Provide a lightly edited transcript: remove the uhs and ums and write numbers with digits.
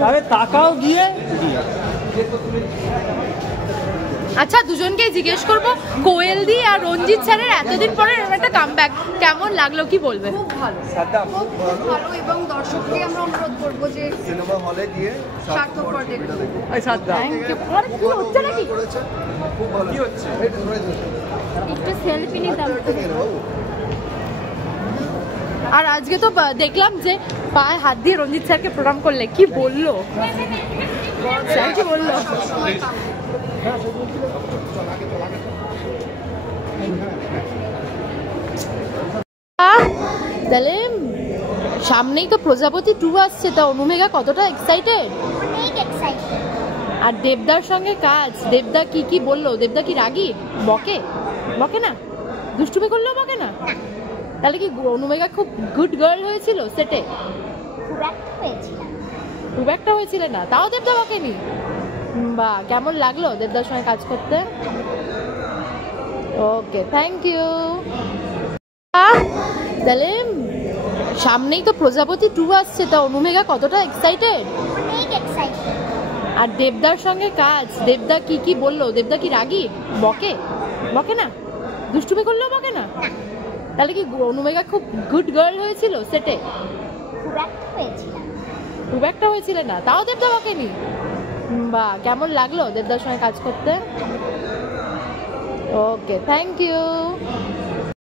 তবে তাকাও গিয়ে। আচ্ছা, দুজনকেই জিজ্ঞেস করবো, কোয়েল দি আর রঞ্জিত স্যারের এতদিন পরে এরকম একটা কামব্যাক কেমন লাগলো, কি বলবে? খুব ভালো, খুব ভালো, এবং দর্শককে আমরা অনুরোধ করবো যে সিনেমা হলে গিয়ে সার্থক পর্দে খুব ভালো কি হচ্ছে একটু সেলফি নিতাম। আর আজকে তো দেখলাম যে পায়ে হাত দিয়ে রঞ্জিত স্যারকে প্রণাম করলে, কি বললো স্যার, কি বললো? তাহলে সামনেই তো প্রজাপতি 2 আসছে, তা অনুমেঘা কতটা এক্সাইটেড? আর দেবদার সঙ্গে কাজ, দেবদা কি কি বললো? দেবদা কি রাগী? বকে? বকে না? দুষ্টুমি করলেও বকে না? তাহলে কি অনুমেঘা খুব গুড গার্ল হয়েছিল সেটে? খুব একটা হয়েছিল না, তাও দেবদা বকেনি? বা কেমন লাগলো দেবদার সঙ্গে কাজ করতে? ওকে, থ্যাংক ইউ। তাহলে সামনেই তো প্রজাপতি 2 আসছে, তা অনুমেঘা কতটা এক্সাইটেড? আর দেবদার সঙ্গে কাজ, দেবদা কি কি বললো? দেবদা কি রাগী? বকে? বকে না? দুষ্টুমি করলেও বকে না? তাহলে কি অনুমেঘা খুব গুড গার্ল হয়েছিল সেটে? খুব একটা হয়েছিল না, তাও দেবদা বকেনি? বা কেমন লাগলো দেবদার সঙ্গে কাজ করতে? ওকে, থ্যাংক ইউ।